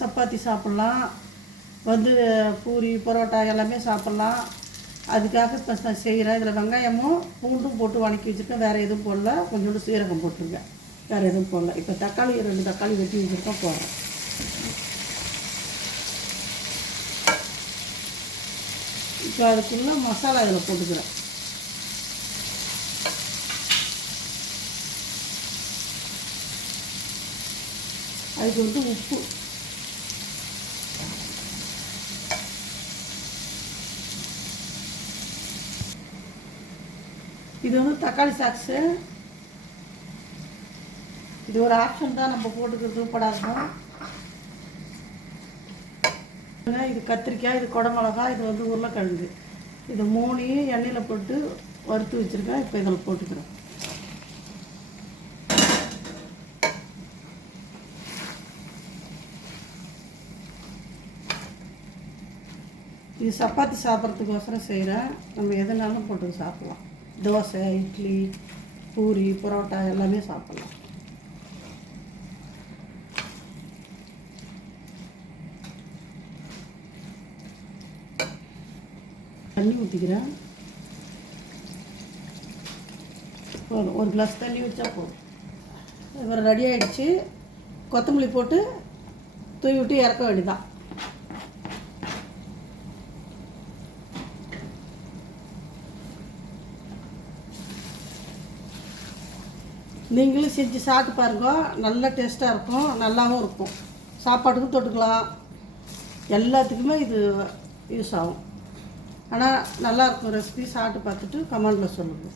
சப்பாத்தி சாப்பிட்லாம், பூரி பரோட்டா எல்லாமே சாப்பிட்லாம். அதுக்காக இப்போ நான் செய்கிறேன். இதில் வெங்காயமும் பூண்டும் போட்டு வதக்கி வச்சுருக்கேன். வேறு எதுவும் போடல. கொஞ்சோண்டு சீரகம் போட்டிருக்கேன். வேறு எதுவும் போடல. இப்போ தக்காளி 2 தக்காளி வெட்டி வச்சுருக்கேன், போடுறேன். இப்போ அதுக்குள்ளே மசாலா இதில் போட்டுக்கிறேன். அதுக்கு உப்பு, இது தக்காளி சாக்ஸு. இது ஒரு ஆப்ஷன் தான், நம்ம போட்டுக்கிறது படாதும். இது கத்திரிக்காய், இது குடமிளகா, இது உருளைக்கிழங்கு. இது 3 எண்ணெயில் போட்டு வறுத்து வச்சுருக்கேன். இப்போ இதில் போட்டுக்கிறேன். இது சப்பாத்தி சாப்பிட்றதுக்கோசரம் செய்கிறேன். நம்ம எதுனாலும் போட்டு சாப்பிட்லாம். தோசை, இட்லி, பூரி, பரோட்டா எல்லாமே சாப்பிட்லாம். தண்ணி ஊற்றிக்கிறேன். போதும், 1 கிளாஸ் தண்ணி வச்சா போதும். அப்புறம் ரெடி ஆகிடுச்சு. கொத்தமல்லி போட்டு தூவி விட்டு இறக்க வேண்டியதான். நீங்களும் செஞ்சு சாப்பிட்டு பாருங்க. நல்ல டேஸ்ட்டாக இருக்கும், நல்லாவும் இருக்கும். சாப்பாட்டுக்கும் தொட்டுக்கலாம், எல்லாத்துக்குமே இது யூஸ் ஆகும். ஆனால் நல்லாயிருக்கும் ரெசிபி. சாப்பிட்டு பார்த்துட்டு கமெண்டில் சொல்லுங்கள்.